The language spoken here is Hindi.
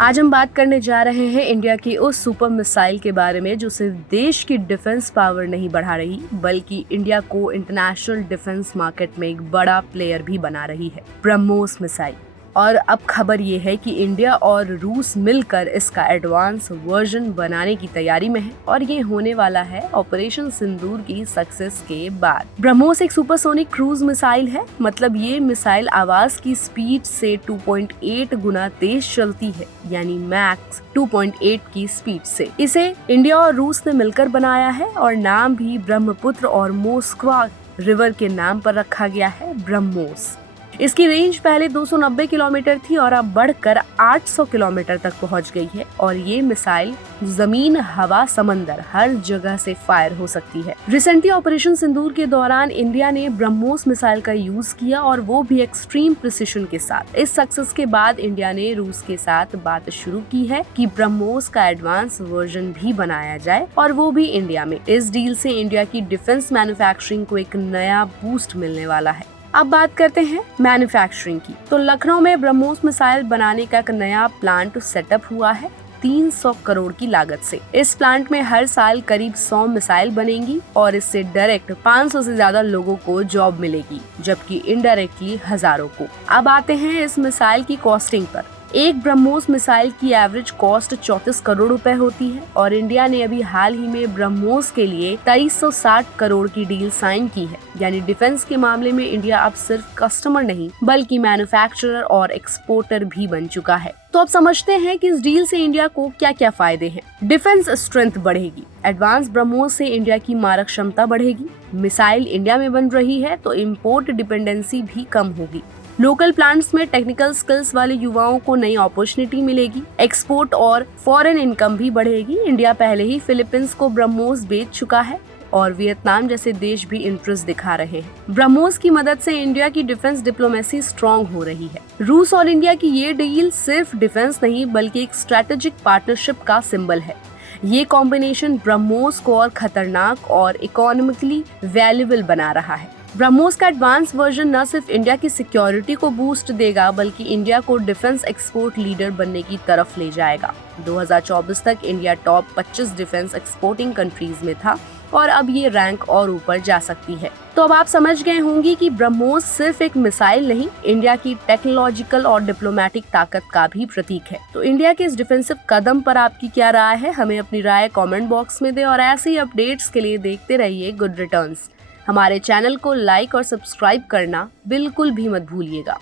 आज हम बात करने जा रहे हैं इंडिया की उस सुपर मिसाइल के बारे में जो सिर्फ देश की डिफेंस पावर नहीं बढ़ा रही बल्कि इंडिया को इंटरनेशनल डिफेंस मार्केट में एक बड़ा प्लेयर भी बना रही है, ब्रह्मोस मिसाइल। और अब खबर ये है कि इंडिया और रूस मिलकर इसका एडवांस वर्जन बनाने की तैयारी में है और ये होने वाला है ऑपरेशन सिंदूर की सक्सेस के बाद। ब्रह्मोस एक सुपरसोनिक क्रूज मिसाइल है, मतलब ये मिसाइल आवाज की स्पीड से 2.8 गुना तेज चलती है, यानी मैक्स 2.8 की स्पीड से। इसे इंडिया और रूस ने मिलकर बनाया है और नाम भी ब्रह्मपुत्र और मोस्कवा रिवर के नाम पर रखा गया है, ब्रह्मोस। इसकी रेंज पहले 290 किलोमीटर थी और अब बढ़कर 800 किलोमीटर तक पहुंच गई है और ये मिसाइल जमीन, हवा, समंदर हर जगह से फायर हो सकती है। रिसेंटली ऑपरेशन सिंदूर के दौरान इंडिया ने ब्रह्मोस मिसाइल का यूज किया और वो भी एक्सट्रीम प्रिसिशन के साथ। इस सक्सेस के बाद इंडिया ने रूस के साथ बात शुरू की है कि ब्रह्मोस का एडवांस वर्जन भी बनाया जाए और वो भी इंडिया में। इस डील से इंडिया की डिफेंस मैन्युफैक्चरिंग को एक नया बूस्ट मिलने वाला है। अब बात करते हैं मैन्युफैक्चरिंग की। तो लखनऊ में ब्रह्मोस मिसाइल बनाने का एक नया प्लांट सेटअप हुआ है 300 करोड़ की लागत से। इस प्लांट में हर साल करीब 100 मिसाइल बनेंगी और इससे डायरेक्ट 500 से ज्यादा लोगों को जॉब मिलेगी, जबकि इनडायरेक्टली हजारों को। अब आते हैं इस मिसाइल की कॉस्टिंग पर। एक ब्रह्मोस मिसाइल की एवरेज कॉस्ट 34 करोड़ रुपए होती है और इंडिया ने अभी हाल ही में ब्रह्मोस के लिए 2360 करोड़ की डील साइन की है। यानी डिफेंस के मामले में इंडिया अब सिर्फ कस्टमर नहीं बल्कि मैन्युफैक्चरर और एक्सपोर्टर भी बन चुका है। तो अब समझते हैं कि इस डील से इंडिया को क्या क्या फायदे हैं। डिफेंस स्ट्रेंथ बढ़ेगी, एडवांस ब्रह्मोस से इंडिया की मारक क्षमता बढ़ेगी। मिसाइल इंडिया में बन रही है तो इम्पोर्ट डिपेंडेंसी भी कम होगी। लोकल प्लांट्स में टेक्निकल स्किल्स वाले युवाओं को नई अपॉर्चुनिटी मिलेगी। एक्सपोर्ट और फॉरेन इनकम भी बढ़ेगी। इंडिया पहले ही फिलीपींस को ब्रह्मोस बेच चुका है और वियतनाम जैसे देश भी इंटरेस्ट दिखा रहे हैं। ब्रह्मोस की मदद से इंडिया की डिफेंस डिप्लोमेसी स्ट्रांग हो रही है। रूस और इंडिया की ये डील सिर्फ डिफेंस नहीं बल्कि एक स्ट्रेटेजिक पार्टनरशिप का सिंबल है। ये कॉम्बिनेशन ब्रह्मोस को और खतरनाक और इकोनॉमिकली वैल्यूएबल बना रहा है। ब्रह्मोस का एडवांस वर्जन न सिर्फ इंडिया की सिक्योरिटी को बूस्ट देगा बल्कि इंडिया को डिफेंस एक्सपोर्ट लीडर बनने की तरफ ले जाएगा। 2024 तक India top 25 defence exporting countries में था और अब ये रैंक और ऊपर जा सकती है। तो अब आप समझ गए होंगे कि ब्रह्मोस सिर्फ एक मिसाइल नहीं, इंडिया की टेक्नोलॉजिकल और डिप्लोमेटिक ताकत का भी प्रतीक है। तो इंडिया के इस डिफेंसिव कदम पर आपकी क्या राय है? हमें अपनी राय कमेंट बॉक्स में दें और ऐसे ही अपडेट्स के लिए देखते रहिए गुड रिटर्न्स। हमारे चैनल को लाइक और सब्सक्राइब करना बिल्कुल भी मत भूलिएगा।